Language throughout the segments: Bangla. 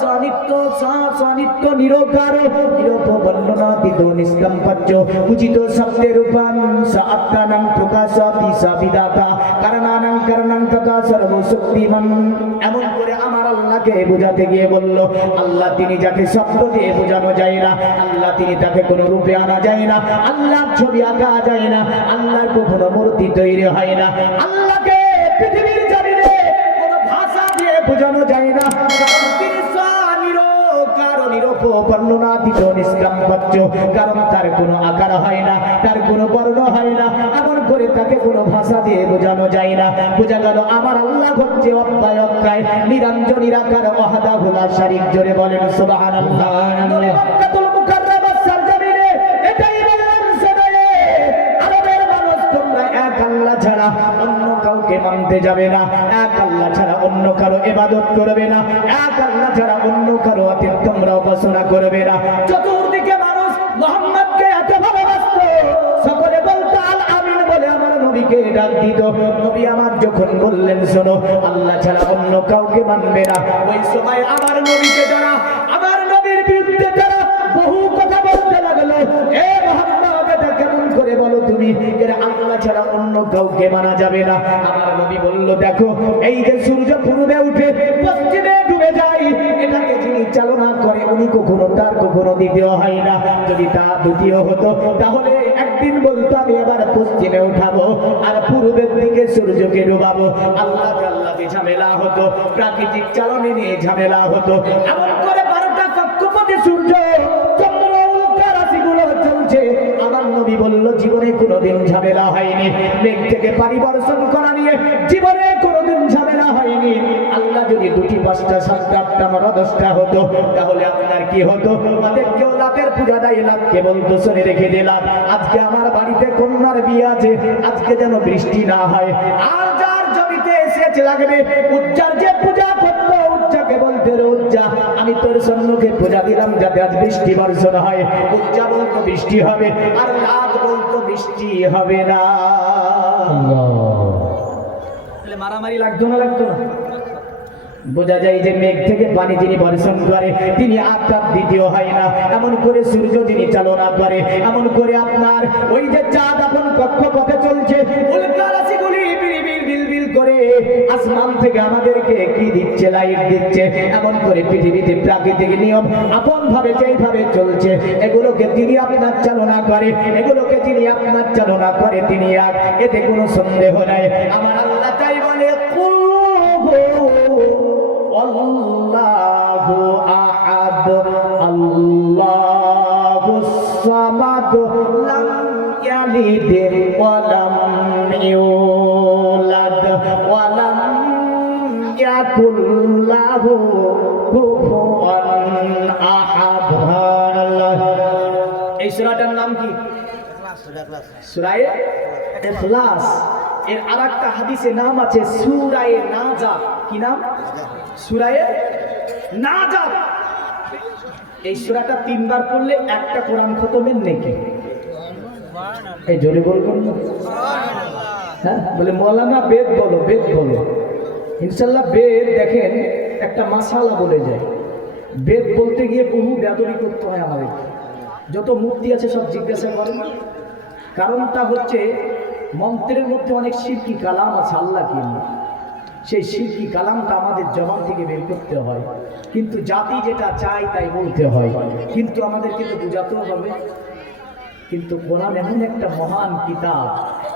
সানিত্য সানিত্য নিরকার নিরূপ বর্ণনাতীত নিষ্কম্পাচ্য উচিত শব্দের রূপাং সাত্তানাং প্রকাশাতি সাবিদাতা কারণানাং কারণাং তথা সর্বশক্তিমান। এমন করে আমার আল্লাহকে বোঝাতে গিয়ে বলল, আল্লাহ তিনি যাকে শব্দ দিয়ে বোঝানো যায় না, আল্লাহ তিনি তাকে কোনো রূপে আনা যায় না, আল্লাহর ছবি আঁকা যায় না, আল্লাহর কখনো মূর্তি তৈরি হয় না, আল্লাহকে পৃথিবীর জমিনে কোনো ভাষা দিয়ে বোঝানো যায় না। বর্ণনাতীত নিষ্কম্পাচ্য, কারণ তার কোনো আকার হয় না, তার কোনো বর্ণ হয় না, এমন করে তাকে কোনো ভাষা দিয়ে বোঝানো যায় না। বোঝা গেল আমার আল্লাহ হচ্ছে অব্যয় অক্ষয় নিরঞ্জন নিরাকার ওয়াহদাহু লা শারীক। জোরে বলেন সুবহানাল্লাহ। মক্কাতুল মুকাররমার সরজমিনে এটাই বললেন, শোনো আরবের মানুষ, তোমরা এক আল্লাহ ছাড়া অন্য কাউকে মানতে যাবে না, এক আল্লাহ ছাড়া অন্য কারো ইবাদত করবে না, এক আল্লাহ ছাড়া অন্য কারো আতিথ্য তোমরা উপাসনা করবে না। চতুর্দিকে মানুষ মুহাম্মদকে এত ভালোবাসতো, সকলে বলতো আল আমিন বলে আমার নবীকে ডাক দিত। নবী আমার যখন বললেন শোনো আল্লাহ ছাড়া অন্য কাউকে মানবে না, ওই সময় আমার নবীকে যারা আমার নবীর বিরুদ্ধে যারা বহু কথা বলতে লাগলো, এ মুহাম্মদ এটা কেমন করে বলো তুমি, এর আল্লাহ ছাড়া অন্য কাউকে মানা যাবে না। আমার নবী বলল দেখো এই যে সূর্য পূর্বে উঠে পশ্চিমে ডুবে যায়, এটাকে যিনি চালনা করে উনি কখনো তার কখনো দ্বিতীয় হয় না। যদি তা দ্বিতীয় হতো তাহলে একদিন বলতো আমি এবার পশ্চিমে উঠাবো আর পূর্বের দিকে সূর্যকে ডুবাবো। আল্লাহ আল্লাহকে ঝামেলা হতো, প্রাকৃতিক চালনে নিয়ে ঝামেলা হতো। এমন করে 12টা কক্ষপথে সূর্য চন্দ্র উল্কা রাশিগুলো চলছে, আমার নবী বলল জীবনে কোনোদিন ঝামেলা হয়নি। মেঘ থেকে পানি বর্ষণ করা নিয়ে জীবনে কোনোদিন ঝামেলা হয়নি। আল্লাহ যদি 2টি 5টা 7টা 8টা 9টা 10টা হতো তাহলে আপনার কি হতো? আমাদের কেউ লাখের পূজা দেয়, লাখকে বলতো শুনে রেখে দিলাম আজকে আমার বাড়িতে কন্যার বিয়ে আছে, আজকে যেন বৃষ্টি না হয়। আর যার জমিতে সেচ লাগবে, উজ্জার যে পূজা করতো উজ্জাকে বলতে রে উজ্জা আমি তোর সম্মুখে পূজা দিলাম যাতে আজ বৃষ্টি বর্ষণ হয়। উজ্জা বলতো বৃষ্টি হবে, আর লাখ বলতো বৃষ্টি হবে না। তাহলে মারামারি লাগতো না লাগতো না? বোঝা যায় যে মেঘ থেকে পানি যিনি বর্ষণ করে তিনি আপনার দ্বিতীয় হয় না। এমন করে সূর্য যিনি চালনা করে, এমন করে আপনার ওই যে চাঁদ আপন কক্ষপথে চলছে, উল্কা রাশিগুলি বিলবিল বিলবিল করে আসমান থেকে আমাদেরকে কি দিচ্ছে, লাইট দিচ্ছে। এমন করে পৃথিবীতে প্রাকৃতিক নিয়ম আপন ভাবে যেইভাবে চলছে, এগুলোকে তিনি আপনার চালনা করে, এগুলোকে তিনি আপনার চালনা করে তিনি এক, এতে কোনো সন্দেহ নাই। আমার আল্লাহ তাই বলে আল্লাহু আহাদ আল্লাহুস সামাদ লাম ইয়ালিদ ওয়া লাম ইউলাদ ওয়া লাম ইয়াকুল লাহু কুফুয়ান আহাদ। এই সূরাটার নাম কি? সূরা ইখলাস। এর আরেকটা হাদিসে নাম আছে সূরা নাজাত। কি নাম? সূরা নাজাত। এই সূরাটা 3 বার পড়লে একটা কোরআন খতমের নেকি। এই জোরে বলবেন না? হ্যাঁ বলে মওলানা বেদ বলো, বেদ বলো। ইনশাআল্লাহ বেদ দেখেন একটা মাসালা বলে যায়। বেদ বলতে গিয়ে বহু বেদবি করতে হয় আমাদের। যত মুক্তি আছে সব জিজ্ঞাসা করেন। কারণটা হচ্ছে মন্ত্রের মধ্যে অনেক শিরকি কালাম আছে আল্লাহ কি, সেই শিরকি কালামটা আমাদের জবান থেকে বের করতে হয়, কিন্তু জাতি যেটা চায় তাই বলতে হয়, কিন্তু আমাদেরকে তো বোঝাতেও হবে। কিন্তু কোরআন এমন একটা মহান কিতাব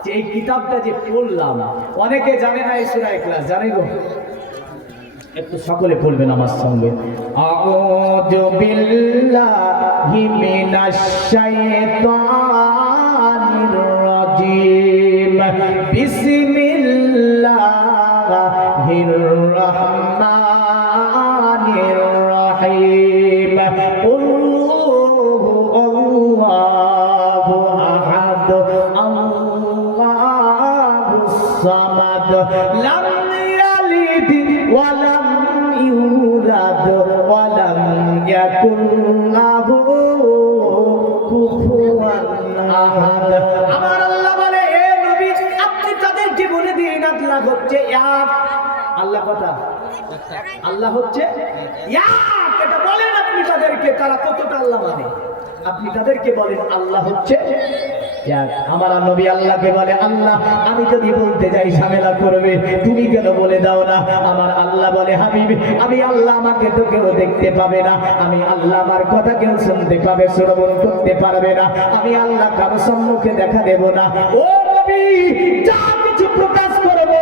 যে এই কিতাবটা যে পড়লাম, অনেকে জানে না এই সূরা ইখলাস, জানে গো? একটু সকলে পড়বেন আমার সঙ্গে। আউযু বিল্লাহি মিনাশ শাইতানির রাজিম বিসমিল্লাহির রহমানির রহিম কুল হুয়াল্লাহু আহাদ আল্লাহুস সামাদ লাম ইয়ালিদ ওয়া লাম ইউলাদ ওয়া লাম ইয়াকুল লাহু কুফুয়ান আহাদ। আমার আল্লাহ বলে হে নবী আপনি তাদেরকে বলে দিন আল্লাহ হচ্ছে এক। আল্লাহ কথা, আল্লাহ হচ্ছে এক। তারা কতটা আল্লাহ মানে। আপনি তাদেরকে বলেন আল্লাহ হচ্ছে এক। আমার নবী আল্লাহকে বলে আল্লাহ আমি যদি বলতে যাই ঝামেলা করবে, তুমি কেন বলে দাও না? আমার আল্লাহ বলে হাবিবি আমি আল্লাহ, আমাকে তো কেউ দেখতে পাবে না, আমি আল্লাহ আমার কথা কেউ শুনতে পাবে, শ্রবণ করতে পারবে না, আমি আল্লাহ কারো সম্মুখে দেখা দেব না। ও নবী যা কিছু প্রকাশ করবো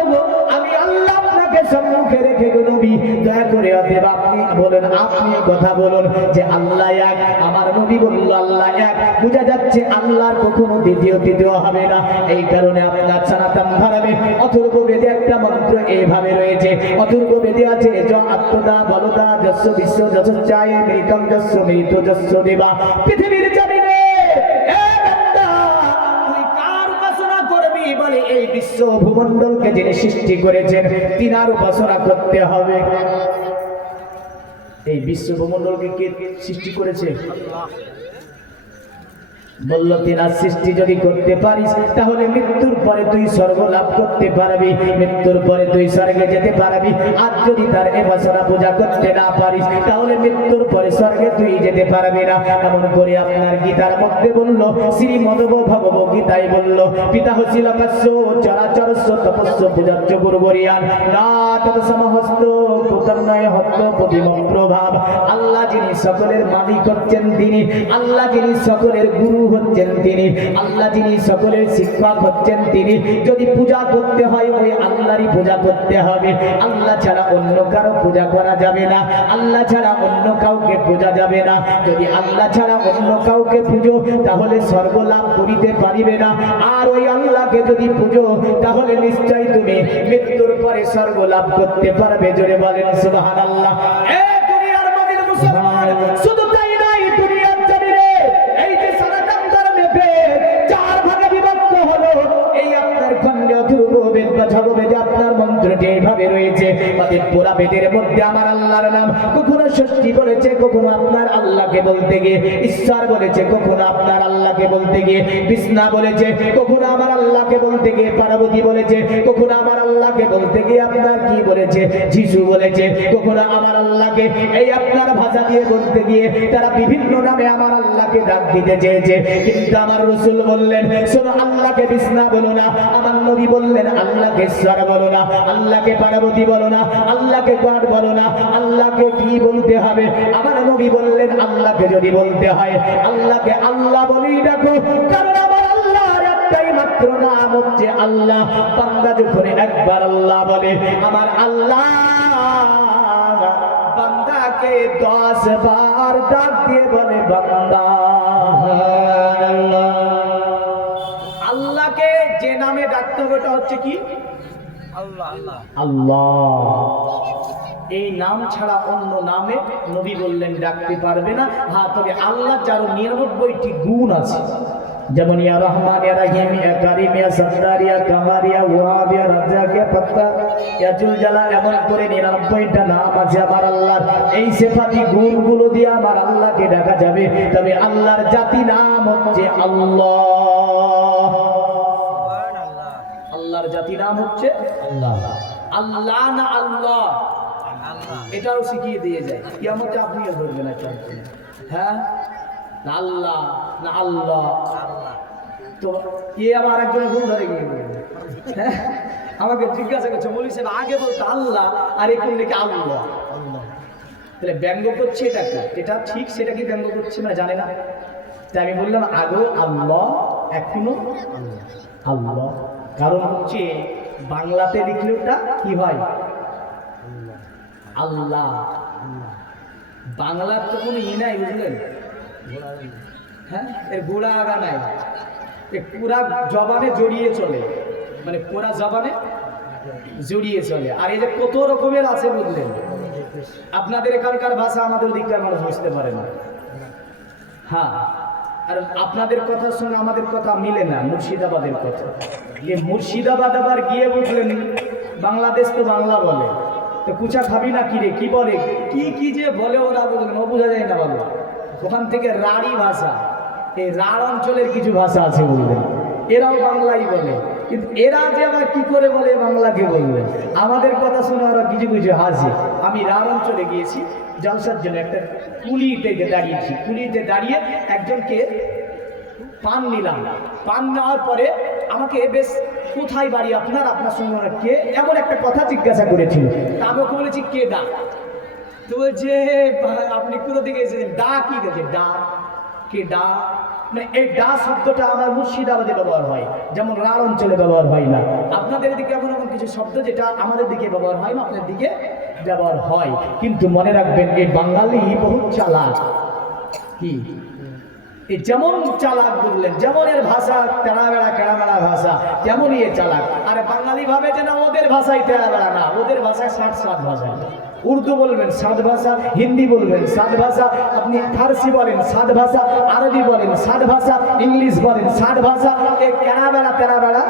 আমি আল্লাহ আপনাকে সম্মুখে রেখে গো নবী, দয়া করে অতএব আপনি বলেন, আপনি কথা বলুন যে আল্লাহ এক। আমার নবী বলল আল্লাহ এক, বোঝা যাচ্ছে আল্লাহর কখনো দ্বিতীয় তৃতীয় হবে না। এই কারণে আপনার সনাতন ধর্মে অথর্ব বেদে একটা মন্ত্র এইভাবে রয়েছে, অথর্ব বেদে আছে য আত্মদা বলদা যস্য বিশ্ব যশশ্চায় মৃতম যস্য মৃত যস্য দেবা। পৃথিবীর জমিনে বলে এই বিশ্ব ভূমণ্ডলকে যিনি সৃষ্টি করেছেন তিনার উপাসনা করতে হবে। এই বিশ্ব ভূমণ্ডলকে কে সৃষ্টি করেছে? বলল তিনার সৃষ্টি যদি করতে পারিস তাহলে মৃত্যুর পরে তুই স্বর্গ লাভ করতে পারবি, মৃত্যুর পরে তুই স্বর্গে যেতে পারবি। আর যদি তার উপাসনা পূজা করতে না পারিস তাহলে মৃত্যুর পরে স্বর্গে তুই যেতে পারবি না। এমন করে আপনার গীতার মধ্যে বলল, শ্রীমদ্ ভগবত গীতায় বলল, পিতা হছিল কাশ্য চরাচরস্য তপস্য পূজাচ্য গুরুবরিয়ান না তৎসমহস্ত প্রতন্নয় হত্ত প্রতিম প্রভাব। আল্লাহ যিনি সকলের মালিক হচ্ছেন তিনি, আল্লাহ যিনি সকলের গুরু হচ্ছেন তিনি, আল্লাহ যিনি সকলের শিক্ষক হচ্ছেন তিনি। যদি পূজা করতে হয় ওই আল্লাহরই পূজা করতে হবে, আল্লাহ ছাড়া অন্য কারো পূজা করা যাবে না, আল্লাহ ছাড়া অন্য কাউকে পূজা যাবে না। যদি আল্লাহ ছাড়া অন্য কাউকে পুজো তাহলে স্বর্গ লাভ করিতে পারিবে না। আর ওই আল্লাহকে যদি পুজো তাহলে নিশ্চয়ই তুমি মৃত্যুর পরে স্বর্গ লাভ করতে পারবে। জোরে বলেন সুবহানাল্লাহ। দুনিয়ার মধ্যে মুসলমান শুধু তাই নয়, দুনিয়ার জমিনে এই যে সনাতন ধর্মে চার ভাগে বিভক্ত হলো, এই আপনার খণ্ডে অথর্ব বেদ বা ঝগবেদে আপনার মন্ত্রটি এইভাবে রয়েছে। তাদের পুরা বেদের মধ্যে আমার আল্লাহর নাম কখনো ষষ্ঠী বলেছে, কখনো আপনার আল্লাহকে বলতে গিয়ে ঈশ্বর বলেছে, কখনো আপনার আল্লাহকে বলতে গিয়ে বিষ্ণু বলেছে, কখনো আমার আল্লাহকে বলতে গিয়ে পার্বতী বলেছে, কখনো আমার আল্লাহকে বলতে গিয়ে আপনার কি বলেছে যিশু বলেছে, কখনো আমার আল্লাহকে এই আপনার ভাষা দিয়ে বলতে গিয়ে তারা বিভিন্ন নামে আমার আল্লাহকে ডাক দিতে চেয়েছে। কিন্তু আমার রাসূল বললেন শোনো, আল্লাহকে বিষ্ণু বলো না, আমার নবী বললেন আল্লাহকে ঈশ্বর বলো না, আল্লাহকে পার্বতী বলো না, আল্লাহকে গড বলো না, আল্লাহকে কি বলতে হবে? আমার নবী বললেন আল্লাহকে যদি বলতে হয় আল্লাহকে আল্লাহ বলেই ডাকো, কারণ আমার আল্লাহর একটাই মাত্র নাম হচ্ছে আল্লাহ। বান্দা যখন একবার আল্লাহ বলে আমার আল্লাহ বান্দাকে 10 বার ডাক দিয়ে বলে বান্দা। আল্লাহকে যে নামে ডাকতে হবে ওটা হচ্ছে কি? আল্লাহ। এই নাম ছাড়া অন্য নামে নবী বললেন ডাকতে পারবে না। হ্যাঁ, তবে আল্লাহ যার 99টি গুণ আছে, যেমন ইয়া রহমান ইয়া রহিম ইয়া কারীম ইয়া সত্তার ইয়া কাহার ইয়া ওয়াহাব ইয়া রাজ্জাক ইয়া ফাত্তার ইয়া জুল জালাল, এমন করে 99টা নাম আছে আমার আল্লাহর। এই সিফাতি গুণগুলো দিয়ে আমার আল্লাহকে ডাকা যাবে। তবে আল্লাহর জাতি নাম হচ্ছে আল্লাহ। আল্লাহর জাতি নাম হচ্ছে আল্লাহ। আল্লাহ না আল্লাহ এটাও শিখিয়ে দিয়ে যায়, কিয়ামতে আপনিও ধরবেন না। হ্যাঁ, না আল্লাহ না আল্লাহ। তো আবার একজন ভুল ধরে গিয়ে হ্যাঁ আমাকে জিজ্ঞাসা করছে, বলিস আগে বলতো আল্লাহ আর এখন নাকি আল্লাহ। তাহলে ব্যঙ্গ করছে এটাকে, এটা ঠিক সেটা কি ব্যঙ্গ করছে না জানে না। তাই আমি বললাম আগেও আল্লাহ এখনো আল্লাহ। কারণ হচ্ছে বাংলাতে লিখলে ওটা কি হয় আল্লাহ, বাংলার তো কোনো ই নাই, বুঝলেন? হ্যাঁ, এর গোড়া আগা নাই, পুরা জবানে জড়িয়ে চলে, মানে পুরা জবানে জড়িয়ে চলে। আর এই যে কত রকমের আছে বুঝলেন, আপনাদের এখানকার ভাষা আমাদের দিককার মানুষ বুঝতে পারে না। হ্যাঁ, আর আপনাদের কথার সঙ্গে আমাদের কথা মিলে না। মুর্শিদাবাদের কথা, যে মুর্শিদাবাদ আবার গিয়ে বুঝলেন বাংলাদেশ তো বাংলা বলে, তো কুচা খাবি না কি রে কি বলে, কি কি যে বলে ওরা বুঝলেন, ও বোঝা যায় না বলে। ওখান থেকে রাঢ়ী ভাষা, এই রাঢ় অঞ্চলের কিছু ভাষা আছে বুঝলেন, এরাও বাংলাই বলে। কিন্তু এরা যে আবার কি করে বলে বাংলাকে বলবে, আমাদের কথা শুনে ওরা কিছু কিছু হাসে। আমি রার অঞ্চলে গিয়েছি জলসার জন্য, একটা কুলিতে দাঁড়িয়েছি, কুলিতে দাঁড়িয়ে একজনকে পান নিলাম। পান নেওয়ার পরে আমাকে বেশ কোথায় বাড়ি আপনার, আপনার সঙ্গে কে, এমন একটা কথা জিজ্ঞাসা করেছিল। তা আমি ওকে বলেছি কে ডা, তো বলছে আপনি কোথা থেকে এসেছেন, ডা কি গেছে, ডা কে ডা, মানে এই ডা শব্দটা আমার মুর্শিদাবাদে ব্যবহার হয়, যেমন রার অঞ্চলে ব্যবহার হয় না। আপনাদের দিকে এমন এমন কিছু শব্দ যেটা আমাদের দিকে ব্যবহার হয় না, আপনাদের দিকে ব্যবহার হয়। কিন্তু মনে রাখবেন এই বাঙালি বহুত চালাক। কি যেমন চালাক বললেন, যেমন এর ভাষা তেড়াবেড়া কেড়াবেড়া ভাষা, তেমনই এ চালাক। আরে বাঙালি ভাবে যে না ওদের ভাষায় তেড়াবেড়া, না, ওদের ভাষায় 60 ভাষা। উর্দু বলবেন 7 ভাষা, হিন্দি বলবেন 7 ভাষা, আপনি ফার্সি বলেন 7 ভাষা, আরবি বলেন 7 ভাষা, ইংলিশ বলেন 7 ভাষা। এ কেড়াবেড়া তেড়াবেড়া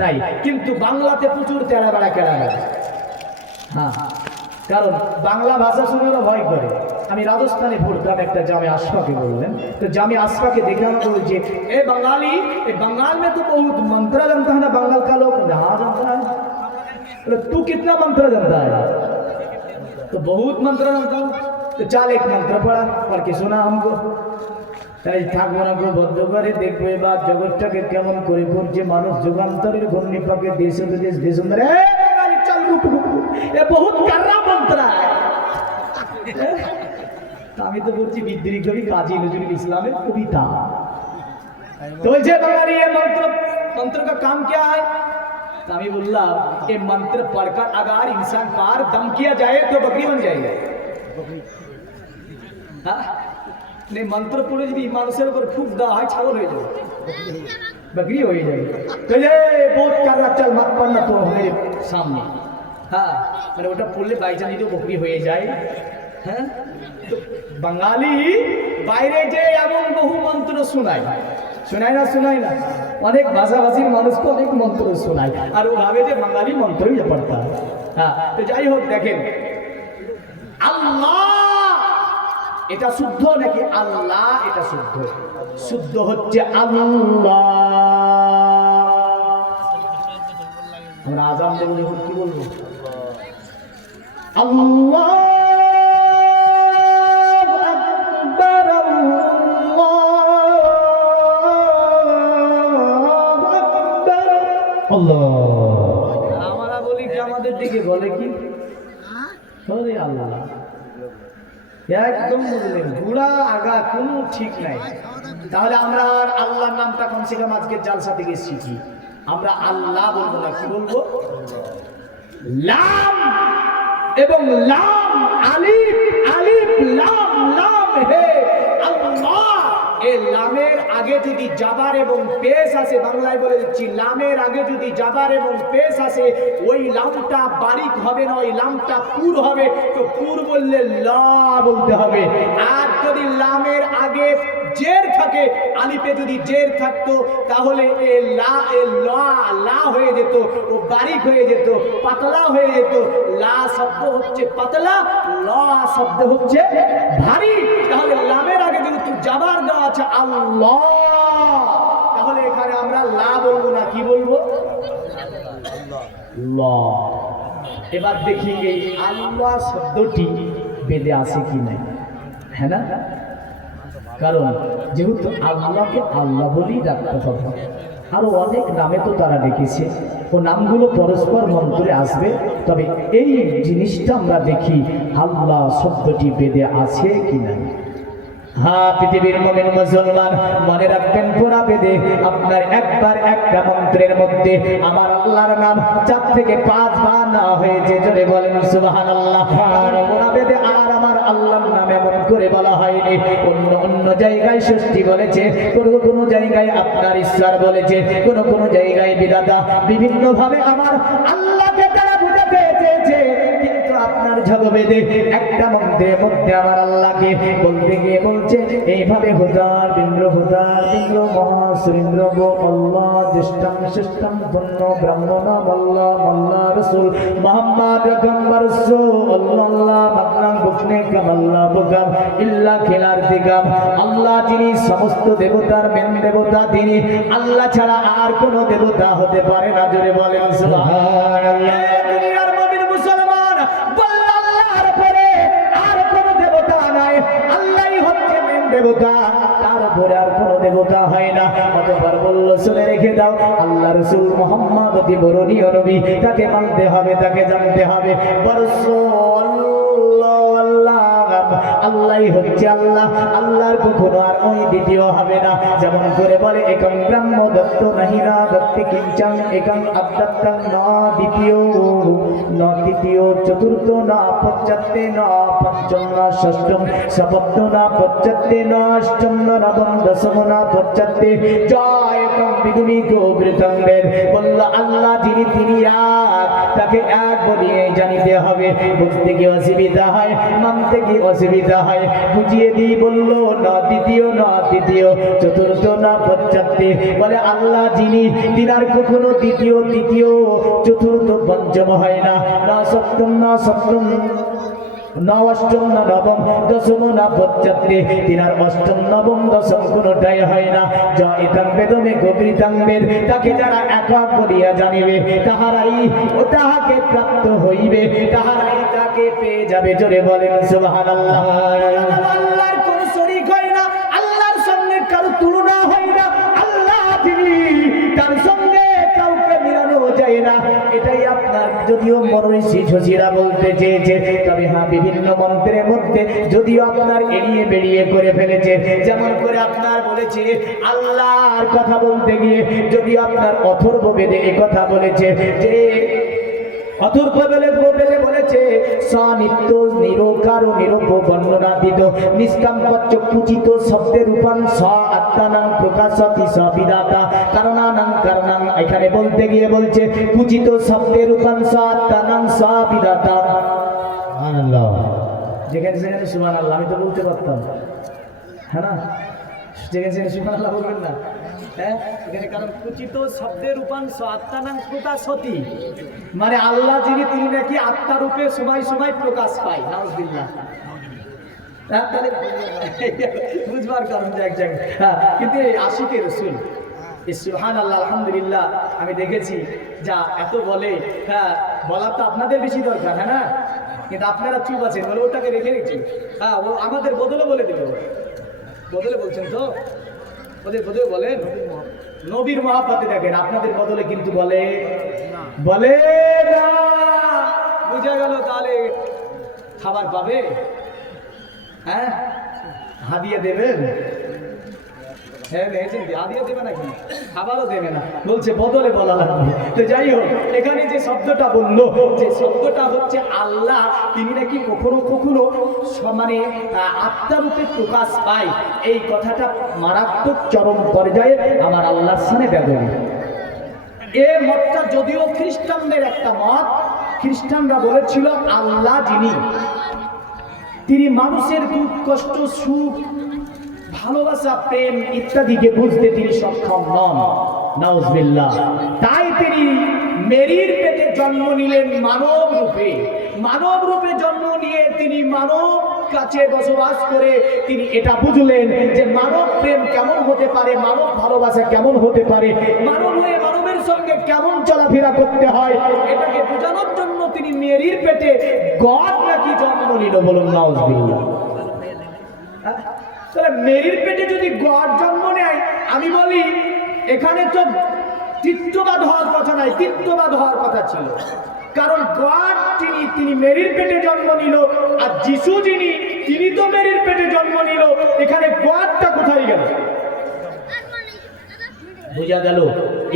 নাই, কিন্তু বাংলাতে প্রচুর তেড়াবেড়া কেড়াবেড়া। হ্যাঁ, কারণ বাংলা ভাষা শুনে ওরা ভয় করে। আমি রাজস্থানে পড়তাম, একটা জামে আশফাকে বললেন, তো জামে আশফাকে দেখে আমাকে বলছে ए बंगाली, बंगाल में तो बहुत मंत्र जानता है ना बंगाल का लोग, हाँ जानता है। तू कितना मंत्र जानता है, तो बहुत मंत्र जानता हूँ। तो चल एक मंत्र पढ़ के सुना हमको। তাই থাকবো না, বদ্ধ করে দেখবো এবার জগৎটাকে কেমন করে করছে মানুষ, যুগান্তরের ঘূর্ণিপাকে দেশ বিদেশ দেশ বহুত কাররা মন্ত্র। আমি তো বলছি বিদ্রোহী কবি কাজী নজরুল ইসলামের কবিতা। तो जे बंगाली ये मंत्र का काम क्या है, तो আমি বললাম ये मंत्र पढ़कर अगर इंसान पार दम किया जाए तो बकरी बन जाएगा। हाँ नहीं, मंत्र पढ़े যদি মানুষের উপর ফুঁক দেওয়া হয় ছাগল হয়ে যাবে, बकरी हो जाएगी। तो ये बहुत कर रहा, चल मत पढ़ना तो मेरे सामने। हाँ মানে ওটা পড়লে বাইচান্স যদি বকরি হয়ে যায়। হ্যাঁ, তো বাঙালি বাইরে যে এমন বহু মন্ত্র শোনায়, শোনায় না, শোনায় না, অনেক ভাষাভাষীর মানুষকে অনেক মন্ত্র শোনায়, আর ও ভাবে যে বাঙালি মন্ত্রই পড়তা। হ্যাঁ, তো যাই হোক, দেখেন আল্লাহ এটা শুদ্ধ নাকি আল্লাহ এটা শুদ্ধ? শুদ্ধ হচ্ছে আল্লাহ। আমরা আযান দেব যখন কি বলবো, আল্লাহ আকবার, আল্লাহ। আমরা বলি কি, আমাদের দিকে বলে কি, বলে আল্লাহ। একদম বললেন ঘোড়া আগা কোনো ঠিক নাই। তাহলে আমরা আল্লাহর নামটা কমসে কম আজকের জালসা থেকে শিখি। আমরা আল্লাহ বলবো না, কি বলবো? লাম এবং লাম, আলিফ আলিফ লাম লাম হে আল্লাহ। এই লামের আগে যদি জাবার এবং পেশ আসে, বাংলায় বলে দিচ্ছি, লামের আগে যদি জাবার এবং পেশ আসে, ওই লামটা বারিক হবে না, ওই লামটা পুর হবে। তো পুর বললে লা বলতে হবে। আর যদি লামের আগে জের থাকে, আলিফে যদি জের থাকতো, তাহলে এ লা এ লা হয়ে যেত, ও বারিক হয়ে যেত, পাতলা হয়ে যেত। লা শব্দ হচ্ছে পাতলা, লা শব্দ হচ্ছে ভারী। তাহলে লামের আগে যদি জাবার দেওয়া আছে আল্লাহ, তাহলে এখানে আমরা লা বলবো না, কি বলবো? আল্লাহ। এবার দেখি এই আল্লাহ শব্দটি বেদে আছে কি নাই, হ্যাঁ না? কারণ যেহেতু আল্লাহকে আল্লাহ বলেই ডাকতে হবে, আরো অনেক নামে তো তারা ডেকেছে, ও নামগুলো পরস্পর মন্ত্রে আসবে। তবে এই জিনিসটা আমরা দেখি আল্লাহ শব্দটি বেদে আছে কি না। হ্যাঁ, পৃথিবীর মুমিন মুসলমান মনে রাখবেন, পুরা বেদে আপনার একবার একটা মন্ত্রের মধ্যে আমার আল্লাহর নাম 4 থেকে 5 বার না হয়েছে। জোরে বলেন সুবহানাল্লাহ। পুরা বেদে আর আমার আল্লাহর নাম এমন করে বলা হয়নি। অন্য অন্য জায়গায় সৃষ্টি বলেছে, কোনো জায়গায় আপনার ঈশ্বর বলেছে, কোনো জায়গায় বিধাতা। বিভিন্ন ভাবে আমার আল্লাহকে তারা বুঝাতে চেয়েছে, কিন্তু আপনার ঝগ বেঁধে একটা মন্ত্রের মধ্যে আমার আল্লাহকে বলতে গিয়ে বলছে এইভাবে হুদার বিন্দ্র মহাসুরেন্দ্র গো আল্লাহ জ্যেষ্ঠাম শ্রেষ্ঠাম ধন্য ব্রাহ্মণ আল্লাহ আল্লাহ রসুল মোহাম্মদ রকম্বর আল্লাহ মাতনাম বুকনে কাম আল্লাহ বুকাম ইল্লা খেলার দিকাম আল্লাহ যিনি সমস্ত দেবতার মেন দেবতা তিনি আল্লাহ ছাড়া আর কোন দেবতা হতে পারে না। জোরে বলেন সুবহানাল্লাহ। দুনিয়ার মুমিন মুসলমান বল আল্লাহর পরে আর কোন দেবতা নাই, আল্লাহই হচ্ছে মেন দেবতা, তার উপরে আর কোন দেবতা হয় না। অতঃপর বলল শুনে রেখে দাও আল্লাহ রাসূল মুহাম্মদ অতি বরণীয় নবী, তাকে মানতে হবে, তাকে জানতে হবে। আল্লাহই হচ্ছে আল্লাহ, আল্লাহর কখনো আর ওই দ্বিতীয় হবে না। যেমন করে বলে একং ব্রহ্ম দত্ত নাহিনা দত্তি কিঞ্চং একং আদ্যাত্তং না দ্বিতীয় না তৃতীয় চতুর্থ না পঞ্চমে না পঞ্চম না ষষ্ঠম সপ্তম না পঞ্চমে না অষ্টম না নবম দশম না পঞ্চমে জয় একং বিদুমি গোবৃতং বেদ। বলল আল্লাহ যিনি তিনি এক, তাকে এক বলিয়ে জানিতে হবে। বুঝতে কি অসুবিধা হয়, মানতে কি অসুবিধা হয়, বুঝিয়ে দিই। বলল না দ্বিতীয় না তৃতীয় চতুর্থ না পঞ্চমে, বলে আল্লাহ যিনি তিনার কখনো দ্বিতীয় তৃতীয় চতুর্থ পঞ্চম হয় না, না সপ্তম না সপ্তম না অষ্টম না নবম দশম না পঞ্চমে, তিনার অষ্টম নবম দশম কোনটাই হয় না। জয়িতাং বেদমে গভীরতাং বেদ, তাকে যারা একক বলিয়া জানিবে তাহারাই ও তাহাকে প্রাপ্ত হইবে, তাহারাই তাকে পেয়ে যাবে। জোরে বলেন সুবহানাল্লাহ। আল্লাহর কোনো শরীক হয় না, আল্লাহর সঙ্গে কারো তুলনা হয় না, আল্লাহ যিনি তার সঙ্গে কাউকে মিলানো যায় না। এটাই আপনার যদিও মনীষী ঝিরা বলতে চেয়েছে, তবে হ্যাঁ বিভিন্ন মন্ত্রের মধ্যে যদিও আপনার এড়িয়ে বেরিয়ে করে ফেলেছে। যেমন করে আপনার বলেছে আল্লাহর কথা বলতে গিয়ে যদিও আপনার অথর্ব বেদে এ কথা বলেছে যে অথর্ব বেদে বলেছে সনিত্য নিরকার নিরূপ বর্ণনাতীত নিষ্কাম পচ্চ কুচিত শব্দের রূপাং স আত্মানাং প্রকাশতি স বিদাতা কারণানাং কারণাং। এখানে বলতে গিয়ে বলছে কুচিত শব্দের রূপাং স আত্মানাং স বিদাতা। সুবহানাল্লাহ। যেখানে সেখানে সুবহানাল্লাহ আমি তো বলতে পারতাম, হ্যাঁ না? যেখানে সেখানে সুবহানাল্লাহ বলবেন না, হ্যাঁ? এখানে কারণ কুচিত শব্দের রূপাংশ আত্মানাং প্রকাশতি, মানে আল্লাহ যিনি তিনি নাকি আত্মা রূপে সময় সময় প্রকাশ পায়। নাউযুবিল্লাহ। হ্যাঁ, তাহলে বুঝবার কারণ যে এক জায়গায়, হ্যাঁ, কিন্তু এই আশিকে রসুল এই সুবহানাল্লাহ আলহামদুলিল্লাহ আমি দেখেছি যা এত বলে, হ্যাঁ বলা তো আপনাদের বেশি দরকার, হ্যাঁ না? কিন্তু আপনারা চুপ আছেন বলে ওটাকে রেখে রেখেছি। হ্যাঁ, ও আমাদের বদলে বলে দেবে, বদলে বলছেন তো, ওদের বদলে বলেন নবীর মহাব্বতে। দেখেন আপনাদের বদলে কিন্তু বলে বলে না, বুঝা গেল? তাহলে খাবার পাবে, হ্যাঁ হাদিয়া দেবেন, হ্যাঁ হাদিয়া দেবে না, কেন খাবারও দেবে না, বলছে বদলে বলা লাগবে। তো যাই হোক, এখানে যে শব্দটা বললো, যে শব্দটা হচ্ছে আল্লাহ তিনি নাকি কখনো কখনো মানে আত্মারূপে প্রকাশ পায়, এই কথাটা মারাত্মক চরম পর্যায়ে আমার আল্লাহর সামনে ব্যবহৃত। এ মতটা যদিও খ্রিস্টানদের একটা মত, খ্রিস্টানরা বলেছিল আল্লাহ যিনি তিনি মানুষের দুঃখ কষ্ট সুখ ভালোবাসা প্রেম ইত্যাদিকে বুঝতে তিনি সক্ষম নন। নাউজুবিল্লাহ। তাই তিনি মেরির পেটে জন্ম নিলেন মানব রূপে, মানব রূপে জন্ম নিয়ে তিনি মানব কাছে বসবাস করে তিনি এটা বুঝলেন যে মানব প্রেম কেমন হতে পারে, মানব ভালোবাসা কেমন হতে পারে, মানব হয়ে মানবের সঙ্গে কেমন চলাফেরা করতে হয়, এটাকে বোঝানোর জন্য তিনি মেরির পেটে গড নাকি জন্ম নিল। বলুন নাউজুবিল্লাহ। তাহলে মেরির পেটে যদি গড জন্ম নেয়, আমি বলি এখানে তো তৃত্ববাদ হওয়ার কথা নাই, তৃত্ববাদ হওয়ার কথা ছিল। কারণ গড তিনি মেরির পেটে জন্ম নিল, আর যিশু যিনি তিনি তো মেরির পেটে জন্ম নিল, এখানে গডটা কোথায় গেল? বোঝা গেল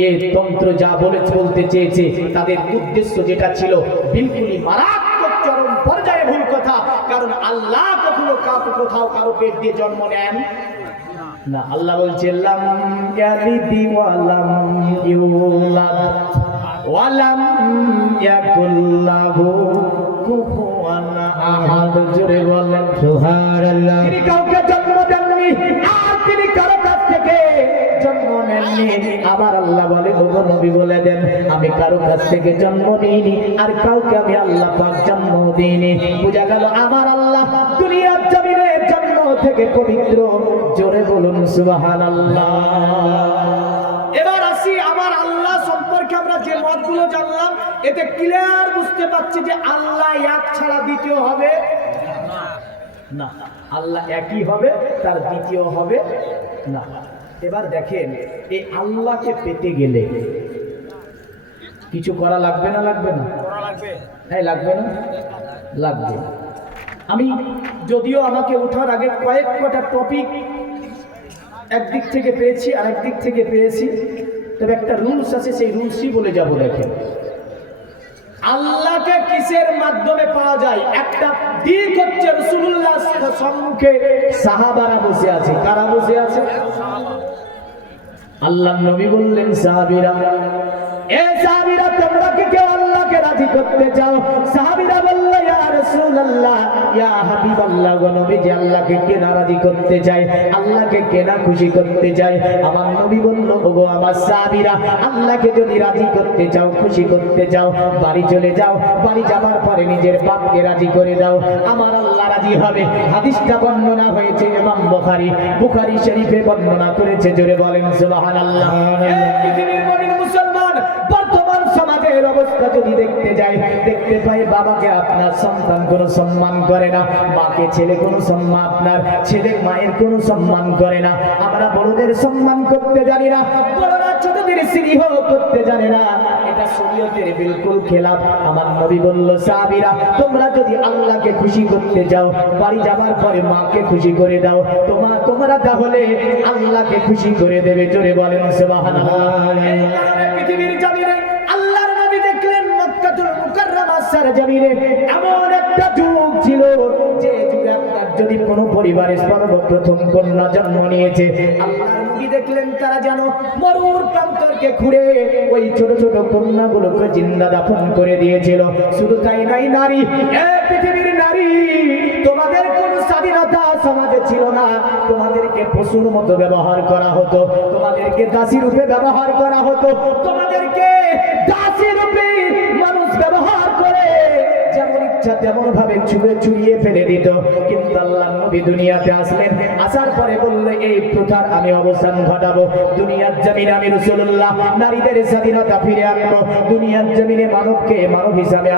এই তন্ত্র যা বলতে চেয়েছে তাদের উদ্দেশ্য যেটা ছিল বিলকুলই মারাত্মক চরম পর্যায়ে ভুল কথা। কারণ আল্লাহ কখনো কাউকে কোথাও কারো পেট দিয়ে জন্ম নেন না। আল্লাহ বলছে লাম ইয়ালিদি ওয়া লাম ইউলাদ ওয়া লাম ইয়াকুল লাহু কুফুওয়ান ওয়ালা আহাদ, জোরে বলেন সুবহানাল্লাহ। তিনি কাউকে জন্ম দেননি আর তিনি কারো কাছ থেকে জন্ম নেননি। আমার আল্লাহ বলে, ওগো নবী বলে দেন, আমি কারো কাছ থেকে জন্ম নিইনি আর কাউকে আমি আল্লাহ পাক জন্ম দিইনি। বোঝা গেল আমার আল্লাহ দুনিয়ার জমিনে জন্ম থেকে পবিত্র। জোরে বলুন সুবহানাল্লাহ। এবার আসি আমার আল্লাহ সম্পর্কে আমরা যে মতগুলো জানলাম, এতে ক্লিয়ার বুঝতে পারছি যে আল্লাহ এক ছাড়া দ্বিতীয় হবে না। আল্লাহ একই হবে, তার দ্বিতীয় হবে না। এবার দেখেন, এই আল্লাহকে পেতে গেলে কিছু করা লাগবে না? লাগবে না? হ্যাঁ, লাগবে না? লাগবে। আমি যদিও আমাকে ওঠার আগে কয়েকটা টপিক একদিক থেকে পেয়েছি আর একদিক থেকে পেয়েছি, তবে একটা রুলস আছে, সেই রুলসই বলে যাব। দেখেন, আল্লাহকে কিসের মাধ্যমে পাওয়া যায়? একটা দিক হচ্ছে রাসূলুল্লাহ সম্মুখে সাহাবারা বসে আছে। কারা বসে আছে? আল্লাহর নবী বললেন, সাহাবীরা, এ সাহাবীরা, তোমরা কি কেউ আল্লাহকে রাজি করতে চাও? সাহাবীরা বলল, ইয়া রাসূলুল্লাহ, ইয়া হাবিবাল্লাহ, গো নবীজি, আল্লাহকে কে না রাজি করতে চায়? আল্লাহকে কে না খুশি করতে চায়? আমার নবী বলল, ওগো আমার সাহাবীরা, আল্লাহকে যদি রাজি করতে চাও, খুশি করতে চাও, বাড়ি চলে যাও। বাড়ি যাবার পরে নিজের বাপকে রাজি করে দাও, আমার আল্লাহ রাজি হবে। হাদিসটা বর্ণনা হয়েছে ইমাম বুখারী শরীফে বর্ণনা করেছে। জোরে বলেন সুবহানাল্লাহ। পৃথিবীর মুমিন মুসলমান, বর্তমান সমাজের অবস্থা যদি দেখতে যাই, দেখতে পাই বাবাকে আপনার সন্তান কোনো সম্মান করে না, মাকে ছেলে কোনো সম্মান, আপনার ছেলে মায়ের কোনো সম্মান করে না। আমরা বড়দের সম্মান করতে জানি না, বড়রা ছোটদের স্নেহ করতে জানে না। এটা শরীয়তের বিলকুল খেলাফ। আমার নবী বলল, সাহাবীরা, তোমরা যদি আল্লাহকে খুশি করতে যাও, বাড়ি যাবার পরে মাকে খুশি করে দাও, তোমরা তাহলে আল্লাহকে খুশি করে দেবে। জোরে বলেন সুবহানাল্লাহ। পৃথিবীর জমিনে আল্লাহর নবী দেখলেন মক্কাতুল মুকাররমা সরজমিনে এমন একটা যুগ ছিল, যে যুগে আপনার যদি কোনো পরিবারে সর্বপ্রথম কন্যা জন্ম নিয়েছে, আল্লাহর নবী দেখলেন তারা যেন মরুর প্রান্তরকে ঘুরে ওই ছোট ছোট কন্যাগুলোকে জিন্দা দাফন করে দিয়েছিল। শুধু তাই নয়, নারী, পৃথিবীর নারী, তোমাদের কোনো স্বাধীনতা সমাজে ছিল না। তোমাদেরকে পশুর মতো ব্যবহার করা হতো, তোমাদেরকে দাসী রূপে ব্যবহার করা হতো, তোমাদেরকে দাসী রূপে মানুষ ব্যবহার করে যেমন ইচ্ছা তেমন ভাবে চুরিয়ে ফেলে দিত। কিন্তু আল্লাহর নবী দুনিয়াতে আসলেন, আসার পরে বললে, এই প্রথার আমি অবসান ঘটাবো। দুনিয়ার জমিনে আমি রাসূলুল্লাহ নারীদের স্বাধীনতা ফিরে আনবো। দুনিয়ার জমিনে মানবকে মানব হিসাবে